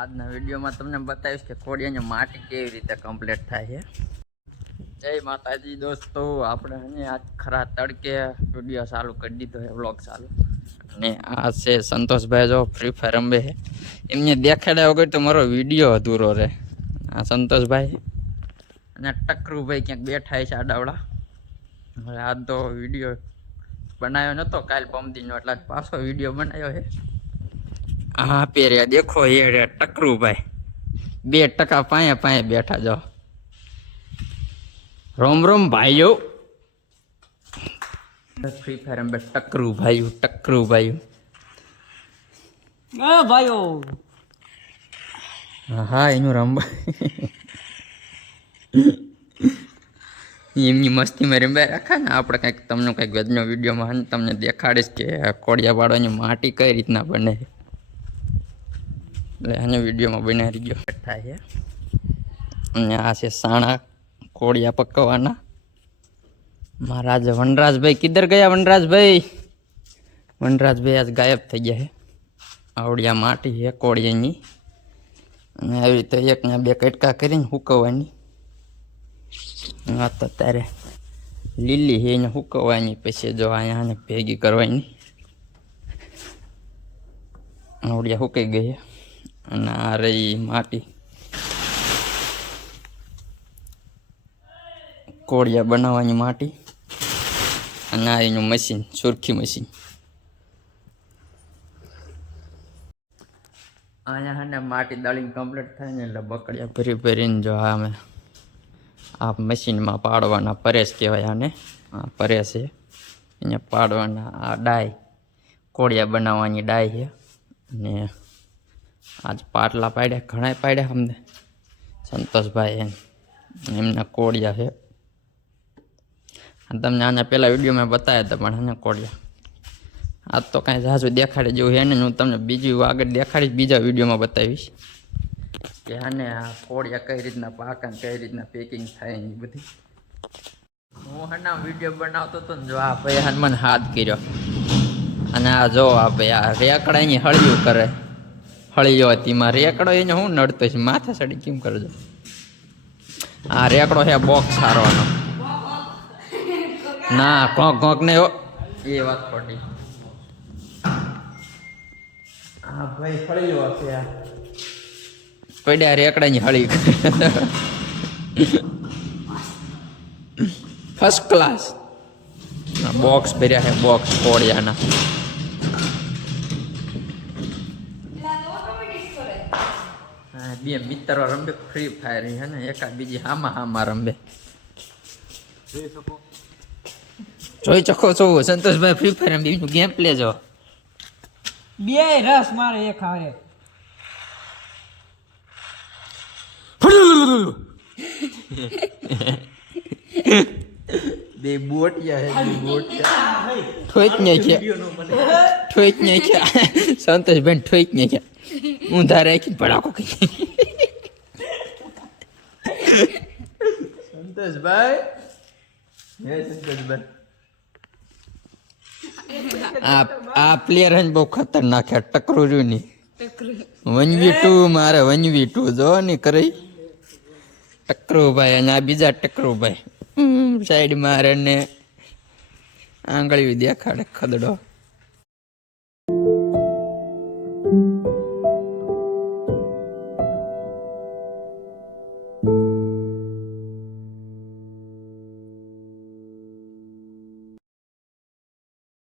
આજના વિડીયોમાં તમને બતાવીશ કે કોડિયાની માટી કેવી રીતે કમ્પ્લીટ થાય છે। જય માતાજી દોસ્તો, આપણે અહીંયા આજ ખરા તડકે વિડીયો ચાલુ કરી દીધો છે, વ્લોગ ચાલુ। અને આ છે સંતોષભાઈ, જો ફ્રી ફાયર રમે છે। એમને દેખાડ્યા વગર તો મારો વિડીયો અધૂરો રહે। આ સંતોષભાઈ અને ટકરુભાઈ ક્યાંક બેઠા છે આડાવડા। હવે આ તો વિડીયો બનાવ્યો નહોતો કાલ પમદીનો, એટલે પાછો વિડીયો બનાવ્યો છે। हाँ पेरिया देखो ये रे टकरू भाई 2% पाए पाए बैठा जाओ। रोम रोम भाइयों, फ्री फायर में टकरू भाई भाइयों हाँ इन रंबा એમની મસ્તી માં રંબાઈ રાખા ને આપણે કંઈક તમને કંઈક વેજનો વિડીયોમાં તમને દેખાડીશ કે કોડિયાવાળાની માટી કઈ રીતના બને। એટલે આનો વિડીયોમાં બનાવી ગયો થાય છે। અને આ છે સાણા કોડિયા પકવવાના। મહારાજ વનરાજભાઈ કિધર ગયા? વનરાજભાઈ આજ ગાયબ થઈ ગયા છે। આવડિયા માટી છે કોડિયાની, અને આવી રીતે એકના બે કટકા કરીને હુકવવાની। આ તો અત્યારે લીલી છે એને હુકવવાની, પછી જો અહીંયા ભેગી કરવાની। આવડિયા હુકાઈ ગઈ છે, અને આ રહી માટી કોડિયા બનાવવાની માટી। અને આ એનું મશીન, સુરખી મશીન। અહીંયા ને માટી દળીને કમ્પ્લીટ થાય ને એટલે બકડિયા ભરી ભરીને જો અમે આ મશીનમાં પાડવાના, પરેશ કહેવાય આને, આ પરેશ છે એને પાડવાના। આ ડાય કોડિયા બનાવવાની ડાય છે। અને આજ પાટલા પાડ્યા, ઘણા પાડ્યા અમને સંતોષભાઈ એમના કોડિયા છે। તમને આના પહેલા વિડીયોમાં બતાવ્યા હતા, પણ આને કોડિયા આજ તો કાંઈ ઝાઝું દેખાડે જેવું છે ને। હું તમને બીજું આગળ દેખાડીશ, બીજા વિડીયોમાં બતાવીશ કે આને આ કોડિયા કઈ રીતના પાકે ને કઈ રીતના પેકિંગ થાય એની બધી। હું હાના વિડીયો બનાવતો હતો ને, જો આ ભાઈ હાન મને હાથ કર્યો, અને આ જો આ ભાઈ આ રેકડા એની હળિયું કરે, હળીયો હતી માં રેકડો એને હું નડતો છે, માથે સડી કેમ કરજો। આ રેકડો છે બોક્સ સારવાનો, ના ઘોંક ઘોંક ને એ વાત ખોટી। હા ભાઈ હળિયો છે, આ પડ્યા રેકડાની હળી ફર્સ્ટ ક્લાસ બોક્સ ભર્યા છે, બોક્સ કોડિયાના। બે મિત્રો રમે ફ્રી ફાયર છે ને, એકા બીજી હામાં રમે। જોઈ શકો છો સંતોષભાઈ ફ્રી ફાયર બીજું ગેમ પ્લે જો બે રસ મારે એક હારે બે બોટિયા છે, બોટિયા ઠોક ને ક્યાં સંતોષભાઈ ઠોક ને ક્યાં ઊંધા રાખી ભડાકો કઈ સંતોષભાઈ આ પ્લેયર હે બહુ ખતરનાક છે, ટકરું રહ્યું ની 1v2 મારે 1v2 જો ની કરી ટકરુભાઈ। અને આ બીજા ટકરુભાઈ સાઈડ મારે ને આંગળી દેખાડે ખદડો।